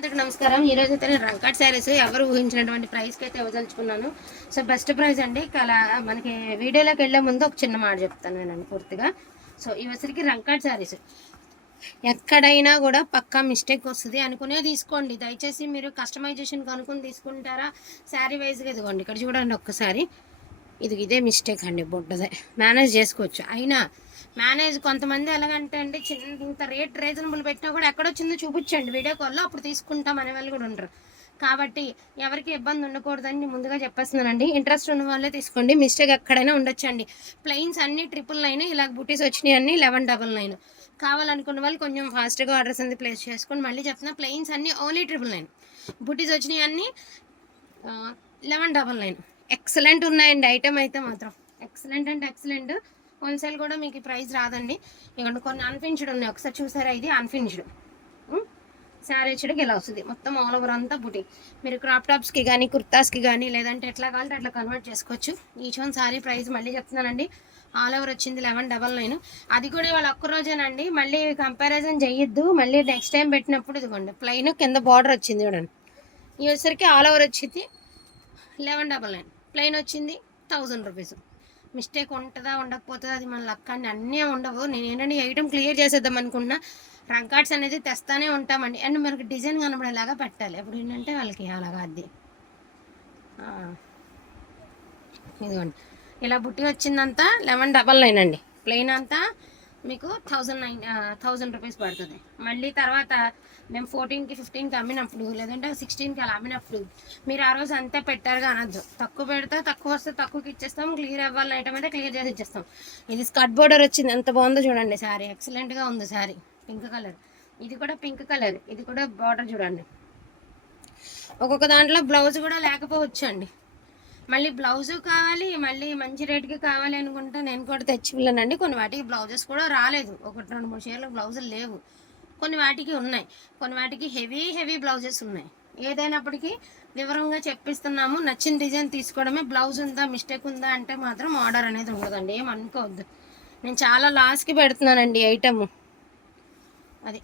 నమస్కారం. ఈ రోజు అయితే నేను రంకాట్ శారీస్ ఎవరు ఊహించినటువంటి ప్రైస్కి అయితే ఇవ్వదలుచుకున్నాను. సో బెస్ట్ ప్రైస్ అండి. మనకి వీడియోలోకి వెళ్ళే ముందు ఒక చిన్న మాట చెప్తాను నేను పూర్తిగా. సో ఇవసరికి రంకాట్ శారీస్ ఎక్కడైనా కూడా పక్కా మిస్టేక్ వస్తుంది అనుకునే తీసుకోండి. దయచేసి మీరు కస్టమైజేషన్ కనుక్కొని తీసుకుంటారా శారీ వైజ్గా ఇదిగోండి. ఇక్కడ చూడండి ఒక్కసారి, ఇదే మిస్టేక్ అండి. బొడ్డదే మేనేజ్ చేసుకోవచ్చు. అయినా మేనేజ్ కొంతమంది ఎలాగంటే అండి, ఇంత రేట్ రీజనబుల్ పెట్టినా కూడా ఎక్కడొచ్చిందో చూపించండి వీడియో కాల్లో, అప్పుడు తీసుకుంటాం అనే వాళ్ళు కూడా ఉంటారు. కాబట్టి ఎవరికి ఇబ్బంది ఉండకూడదని ముందుగా చెప్పేస్తున్నానండి. ఇంట్రెస్ట్ ఉన్న వాళ్ళే తీసుకోండి. మిస్టేక్ ఎక్కడైనా ఉండొచ్చండి. ప్లెయిన్స్ అన్ని 999, ఇలా బూటీస్ వచ్చినాయి అన్ని 1199. కావాలనుకున్న వాళ్ళు కొంచెం ఫాస్ట్గా ఆర్డర్స్ అనేది ప్లేస్ చేసుకొని, మళ్ళీ చెప్తున్నా ప్లెయిన్స్ అన్ని ఓన్లీ 999, బూటీస్ వచ్చినాయి అన్ని 1199. ఎక్సలెంట్ ఉన్నాయండి ఐటమ్ అయితే మాత్రం. ఎక్సలెంట్ అంటే ఎక్సలెంట్. హోల్సేల్ కూడా మీకు ప్రైస్ రాదండి. ఇక్కడ కొన్ని అన్ఫినిష్డ్ ఉన్నాయి, ఒకసారి చూసారా? ఇది అన్ఫినిష్డ్ శారీ వచ్చేటికి ఇలా వస్తుంది. మొత్తం ఆల్ ఓవర్ అంతా బుటీ. మీరు క్రాప్ టాప్స్కి కానీ కుర్తాస్కి కానీ లేదంటే ఎట్లా కావాలంటే అట్లా కన్వర్ట్ చేసుకోవచ్చు. ఈచ్ వన్ శారీ ప్రైస్ మళ్ళీ చెప్తున్నానండి, ఆల్ ఓవర్ వచ్చింది 1199. అది కూడా ఇవాళ ఒక్కరోజేనండి, మళ్ళీ కంపారిజన్ చేయొద్దు. మళ్ళీ నెక్స్ట్ టైం పెట్టినప్పుడు ఇదిగోండి ప్లెయిన్ కింద బార్డర్ వచ్చింది చూడండి. ఈ వచ్చేసరికి ఆల్ ఓవర్ వచ్చింది 1199, ప్లెయిన్ వచ్చింది 1000 రూపీస్. మిస్టేక్ ఉంటుందా ఉండకపోతుందా అది మన లక్కాన్ని, అన్నీ ఉండవు. నేను ఏంటంటే ఐటమ్ క్లియర్ చేసేద్దాం అనుకున్నా. రంకాట్స్ అనేది తెస్తానే ఉంటామండి. అండ్ మనకి డిజైన్ కనబడేలాగా పెట్టాలి. అప్పుడు ఏంటంటే వాళ్ళకి అలాగా అది ఇదిగోండి ఇలా బుట్టి వచ్చిందంతా 1199 అండి. ప్లెయిన్ అంతా మీకు 1000 రూపీస్ పడుతుంది. మళ్ళీ తర్వాత మేము 14కి 15కి అమ్మినప్పుడు లేదంటే 16కి అలా అమ్మినప్పుడు మీరు ఆ రోజు అంతే పెట్టారుగా అనొద్దు. తక్కువ పెడితే తక్కువ వస్తే తక్కువకి ఇచ్చేస్తాం. క్లియర్ అవ్వాలని ఐటమ్ అయితే క్లియర్ చేసి ఇచ్చేస్తాం. ఇది స్కర్ట్ బోర్డర్ వచ్చింది, ఎంత బాగుందో చూడండి. శారీ ఎక్సలెంట్గా ఉంది. శారీ పింక్ కలర్, ఇది కూడా పింక్ కలర్, ఇది కూడా బార్డర్ చూడండి. ఒక్కొక్క దాంట్లో బ్లౌజ్ కూడా లేకపోవచ్చు అండి. మళ్ళీ బ్లౌజు కావాలి, మళ్ళీ మంచి రేట్కి కావాలి అనుకుంటే నేను కూడా తెచ్చి వెళ్ళానండి. కొన్ని వాటికి బ్లౌజెస్ కూడా రాలేదు. 1-2-3 చీరలు బ్లౌజులు లేవు. కొన్ని వాటికి ఉన్నాయి, కొన్ని వాటికి హెవీ బ్లౌజెస్ ఉన్నాయి. ఏదైనప్పటికీ వివరంగా చెప్పిస్తున్నాము. నచ్చిన డిజైన్ తీసుకోవడమే. బ్లౌజ్ ఉందా మిస్టేక్ ఉందా అంటే మాత్రం ఆర్డర్ అనేది ఉండదండి, ఏం అనుకోవద్దు. నేను చాలా లాస్కి పెడుతున్నానండి ఐటమ్, అది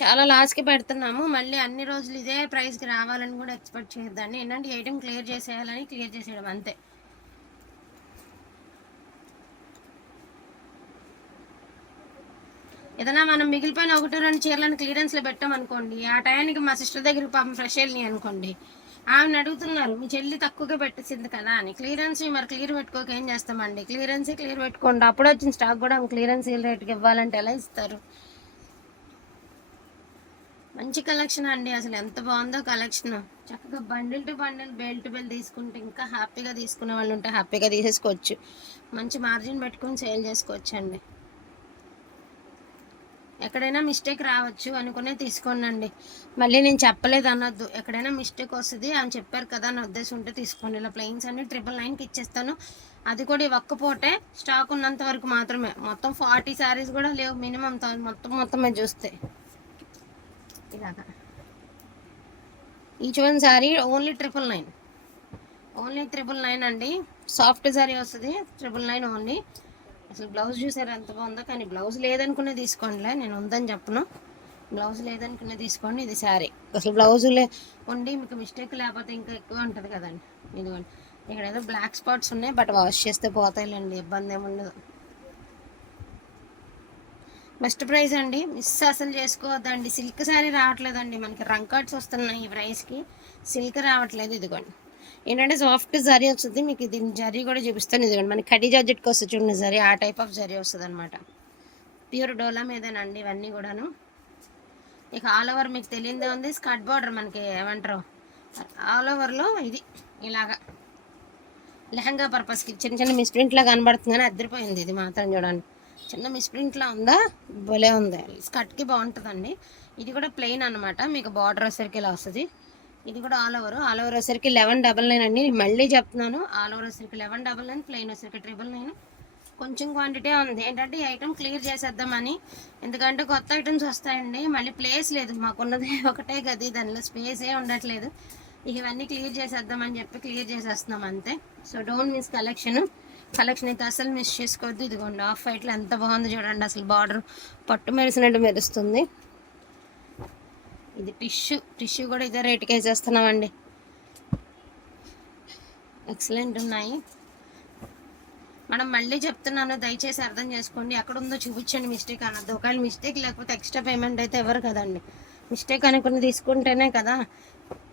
చాలా లాస్కి పెడుతున్నాము. మళ్ళీ అన్ని రోజులు ఇదే ప్రైస్కి రావాలని కూడా ఎక్స్పెక్ట్ చేయొద్దండి. ఏంటంటే ఐటమ్ క్లియర్ చేసేయాలని క్లియర్ చేసేయడం అంతే. ఏదైనా మనం మిగిలిపోయిన 1-2 చీరలను క్లియరెన్స్లో పెట్టామనుకోండి, ఆ టైంకి మా సిస్టర్ దగ్గర పాపం ఫ్రెష్ వెళ్ళినాయి అనుకోండి, ఆమెను అడుగుతున్నారు మీ చెల్లి తక్కువగా పెట్టేసింది కదా అని. క్లియరెన్స్ మరి క్లియర్ పెట్టుకోక ఏం చేస్తామండి? క్లియర్ పెట్టుకోండి. అప్పుడు వచ్చిన స్టాక్ కూడా క్లియరెన్స్ రేట్కి ఇవ్వాలంటే ఎలా ఇస్తారు? మంచి కలెక్షన్ అండి, అసలు ఎంత బాగుందో కలెక్షన్. చక్కగా bundle to bundle, bell to bell తీసుకుంటే ఇంకా హ్యాపీగా తీసుకునే వాళ్ళు ఉంటే హ్యాపీగా తీసేసుకోవచ్చు. మంచి మార్జిన్ పెట్టుకొని సేల్ చేసుకోవచ్చు అండి. ఎక్కడైనా మిస్టేక్ రావచ్చు అనుకునే తీసుకోండి. మళ్ళీ నేను చెప్పలేదు అనొద్దు. ఎక్కడైనా మిస్టేక్ వస్తుంది అని చెప్పారు కదా నా ఉద్దేశం ఉంటే తీసుకోండి. ఇలా ప్లెయిన్స్ అన్ని 999కి ఇచ్చేస్తాను. అది కూడా ఒక్కపోటే స్టాక్ ఉన్నంత వరకు మాత్రమే. మొత్తం 40 శారీస్ కూడా లేవు మినిమం, మొత్తమే చూస్తే. ఇలాగా ఈచ్ వన్ శారీ ఓన్లీ 999 అండి. సాఫ్ట్ శారీ వస్తుంది 999 ఓన్లీ. అసలు బ్లౌజ్ చూసారు ఎంత బాగుందో. కానీ బ్లౌజ్ లేదనుకునే తీసుకోండిలే, నేను ఉందని చెప్పను. బ్లౌజ్ లేదనుకునే తీసుకోండి. ఇది శారీ అసలు బ్లౌజ్ ఉండి మీకు మిస్టేక్ లేకపోతే ఇంకా ఎక్కువ ఉంటుంది కదండి. ఇదిగోండి ఇక్కడ ఏదో బ్లాక్ స్పాట్స్ ఉన్నాయి, బట్ వాష్ చేస్తే పోతాయిలేండి, ఇబ్బంది ఏముండదు. బెస్ట్ ప్రైస్ అండి, మిస్ అసలు చేసుకోవద్దండి. సిల్క్ శారీ రావట్లేదండి మనకి, రంకాట్స్ వస్తున్నాయి ఈ ప్రైస్కి, సిల్క్ రావట్లేదు. ఇదిగోండి ఏంటంటే సాఫ్ట్ జరీ వస్తుంది మీకు. దీని జరీ కూడా చూపిస్తాను. ఇదిగోండి మనకి కడి జార్జెట్కి వస్తుంది చూడండి జరీ, ఆ టైప్ ఆఫ్ జరీ వస్తుంది అనమాట. ప్యూర్ డోలా మీదేనండి ఇవన్నీ కూడాను. ఇక ఆల్ ఓవర్ మీకు తెలియదే ఉంది. స్కర్ట్ బార్డర్ మనకి ఏమంటారు, ఆల్ ఓవర్లో ఇది ఇలాగా లెహంగా పర్పస్కి చిన్న మిస్ప్రింట్లా కనబడుతుంది కానీ అద్దరిపోయింది. ఇది మాత్రం చూడండి, చిన్న మిస్ప్రింట్లా ఉందా, భలే ఉంది. స్కర్ట్కి బాగుంటుందండి. ఇది కూడా ప్లెయిన్ అనమాట, మీకు బార్డర్ వచ్చేసరికి ఇలా వస్తుంది. ఇది కూడా ఆల్ ఓవర్ వచ్చేసరికి 1199 అండి. మళ్ళీ చెప్తున్నాను, ఆల్ ఓవర్ వచ్చేసరికి 1199, ప్లెయిన్ వచ్చేసరికి 999. కొంచెం క్వాంటిటీ ఉంది. ఏంటంటే ఈ ఐటమ్ క్లియర్ చేసేద్దామని, ఎందుకంటే కొత్త ఐటమ్స్ వస్తాయండి. మళ్ళీ ప్లేస్ లేదు, మాకున్నది ఒకటే గది, దానిలో స్పేసే ఉండట్లేదు. ఇవన్నీ క్లియర్ చేసేద్దామని చెప్పి క్లియర్ చేసేస్తున్నాం అంతే. సో డోంట్ మిస్ కలెక్షన్ అయితే అసలు మిస్ చేసుకోవద్దు. ఇదిగోండి ఆఫ్ వైట్లో ఎంత బాగుంది చూడండి. అసలు బార్డర్ పట్టు మెరిసినట్టు మెరుస్తుంది. ఇది టిష్యూ కూడా ఇదే రేటుకి వేసేస్తున్నామండి. ఎక్సలెంట్ ఉన్నాయి. మనం మళ్ళీ చెప్తున్నాను, దయచేసి అర్థం చేసుకోండి. ఎక్కడ ఉందో చూపించండి మిస్టేక్ అన్నది. ఒకవేళ మిస్టేక్ లేకపోతే ఎక్స్ట్రా పేమెంట్ అయితే ఎవరు కదండి. మిస్టేక్ అనుకుని తీసుకుంటేనే కదా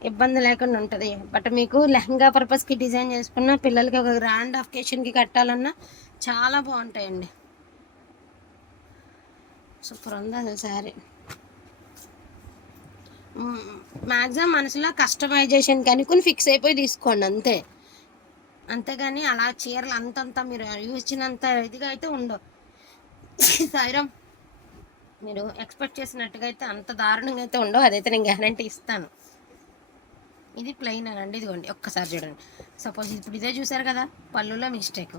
ఇబ్బంది లేకుండా ఉంటుంది. బట్ మీకు లెహంగా పర్పస్కి డిజైన్ చేసుకున్న, పిల్లలకి ఒక గ్రాండ్ అకేషన్కి కట్టాలన్నా చాలా బాగుంటాయండి. సూపర్ ఉంది అసలు శారీ. మ్యాక్సిమం మనసులో కస్టమైజేషన్ కనుక్కొని ఫిక్స్ అయిపోయి తీసుకోండి అంతే. అంతేగాని అలా చీరలు అంతంత మీరు యూజ్ చేసినంత ఇదిగా అయితే ఉండవు. సాయిరామ్, మీరు ఎక్స్పెక్ట్ చేసినట్టుగా అయితే అంత దారుణంగా అయితే ఉండవు. అదైతే నేను గ్యారంటీ ఇస్తాను. ఇది ప్లెయిన్ అండి. ఇదిగోండి ఒక్కసారి చూడండి. సపోజ్ ఇప్పుడు ఇదే చూసారు కదా, పళ్ళులో మిస్టేక్.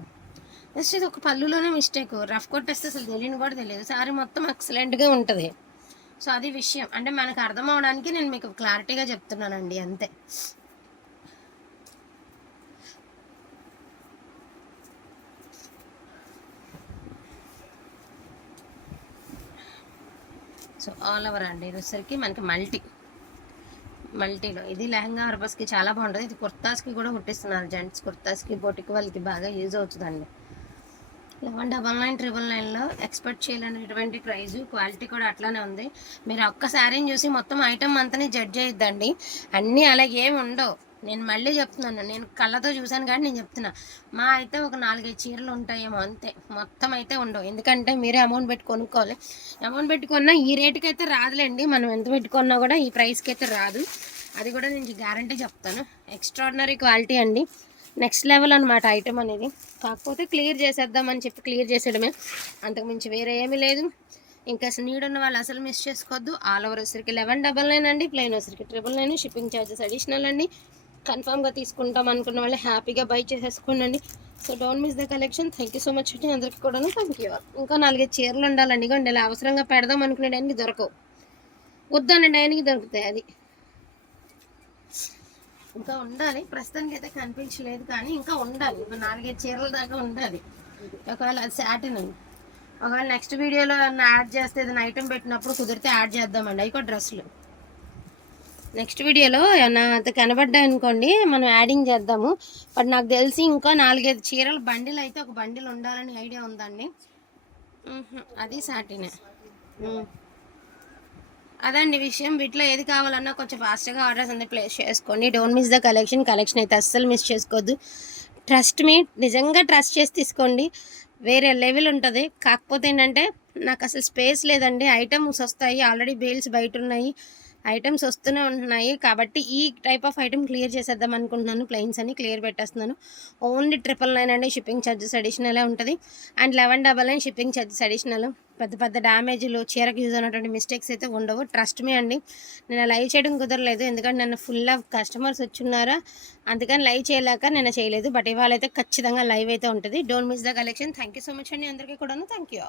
జస్ట్ ఇది ఒక పళ్ళులోనే మిస్టేక్. రఫ్ కొట్టేస్తే అసలు తెలియని కూడా తెలియదు. శారీ మొత్తం ఎక్సలెంట్గా ఉంటుంది. సో అది విషయం. అంటే మనకు అర్థం అవడానికి నేను మీకు క్లారిటీగా చెప్తున్నానండి అంతే. సో ఆల్ ఓవర్ అండి. ఇది వచ్చేసరికి మనకి మల్టీలో ఇది లెహంగా పర్పస్కి చాలా బాగుంటుంది. ఇది కుర్తాస్కి కూడా కుట్టిస్తున్నారు. జెంట్స్ కుర్తాస్కి, బొటిక్ వాళ్ళకి బాగా యూజ్ అవుతుందండి. 11,99,999లో ఎక్స్పెక్ట్ చేయలేనటువంటి ప్రైజు, క్వాలిటీ కూడా అట్లానే ఉంది. మీరు ఒక్క శారీని చూసి మొత్తం ఐటమ్ అంతా జడ్జ్ చేయొద్దండి. అన్నీ అలాగే ఏమి ఉండవు. నేను మళ్ళీ చెప్తున్నాను, నేను కళ్ళతో చూశాను కానీ నేను చెప్తున్నా. మా అయితే ఒక 4-5 చీరలు ఉంటాయేమో అంతే, మొత్తం అయితే ఉండవు. ఎందుకంటే మీరే అమౌంట్ పెట్టి కొనుక్కోవాలి. అమౌంట్ పెట్టుకున్నా ఈ రేటుకి అయితే రాదులేండి. మనం ఎంత పెట్టుకున్నా కూడా ఈ ప్రైస్కి అయితే రాదు. అది కూడా నేను గ్యారంటీ చెప్తాను. ఎక్స్ట్రాడినరీ క్వాలిటీ అండి. నెక్స్ట్ లెవెల్ అనమాట ఐటమ్ అనేది. కాకపోతే క్లియర్ చేసేద్దామని చెప్పి క్లియర్ చేసేయడమే, అంతకుమించి వేరే ఏమీ లేదు. ఇంకా నీడ్ ఉన్న వాళ్ళు అసలు మిస్ చేసుకోవద్దు. ఆల్ ఓవర్ వచ్చరికి 11,99 అండి. ప్లెయిన్ వచ్చరికి 999. షిప్పింగ్ ఛార్జెస్ అడిషనల్ అండి. కన్ఫామ్గా తీసుకుంటాం అనుకున్న వాళ్ళు హ్యాపీగా బై చేసేసుకోండి. So don't miss the collection. Thank you so much అండి అందరికీ కూడా. Thank you. ఇంకా 4-5 చీరలు ఉండాలండి. ఇవ్వండి, ఇలా అవసరంగా పెడదాం అనుకునే డైనికి దొరకవు, వద్దన్న డైనికి దొరుకుతాయి. అది ఇంకా ఉండాలి. ప్రస్తుతానికి అయితే కనిపించలేదు కానీ ఇంకా ఉండాలి. ఇంకా 4-5 చీరల దాకా ఉండాలి. ఒకవేళ అది సాటిన్ అండి. ఒకవేళ నెక్స్ట్ వీడియోలో యాడ్ చేస్తే ఏదైనా ఐటమ్ పెట్టినప్పుడు కుదిరితే యాడ్ చేద్దామండి. అవి కూడా డ్రెస్సులు నెక్స్ట్ వీడియోలో ఏమన్నా అంత కనబడ్డాయి అనుకోండి, మనం యాడింగ్ చేద్దాము. బట్ నాకు తెలిసి ఇంకా 4-5 చీరల బండిల్ అయితే ఒక బండిల్ ఉండాలని ఐడియా ఉందండి. అది సాటినే. అదండి విషయం. వీటిలో ఏది కావాలన్నా కొంచెం ఫాస్ట్గా ఆర్డర్స్ అనేది ప్లేస్ చేసుకోండి. డోంట్ మిస్ ద కలెక్షన్ అయితే అస్సలు మిస్ చేసుకోవద్దు. ట్రస్ట్ మీ, నిజంగా ట్రస్ట్ చేసి తీసుకోండి. వేరే లెవెల్ ఉంటుంది. కాకపోతే ఏంటంటే నాకు అసలు స్పేస్ లేదండి. ఐటమ్స్ వస్తాయి, ఆల్రెడీ బేల్స్ బయట ఉన్నాయి, ఐటమ్స్ వస్తూనే ఉంటున్నాయి. కాబట్టి ఈ టైప్ ఆఫ్ ఐటమ్ క్లియర్ చేసేద్దాం అనుకుంటున్నాను. ప్లెయిన్స్ అని క్లియర్ పెట్టేస్తున్నాను. ఓన్లీ 999 అండి. షిప్పింగ్ ఛార్జెస్ అడిషనలే ఉంటుంది. And 1199 shipping charges additional. పెద్ద డ్యామేజ్లు, చీరకు యూజ్ అయినటువంటి మిస్టేక్స్ అయితే ఉండవు. ట్రస్ట్ మీ అండి. నేను లైవ్ చేయడం కుదరలేదు, ఎందుకంటే నన్ను ఫుల్ ఆఫ్ కస్టమర్స్ వచ్చున్నారా, అందుకని లైవ్ చేయలేక నేను చేయలేదు. బట్ ఇవాళ అయితే ఖచ్చితంగా లైవ్ అయితే ఉంటుంది. Don't miss the collection. Thank you so much అండి అందరికీ కూడా. Thank you.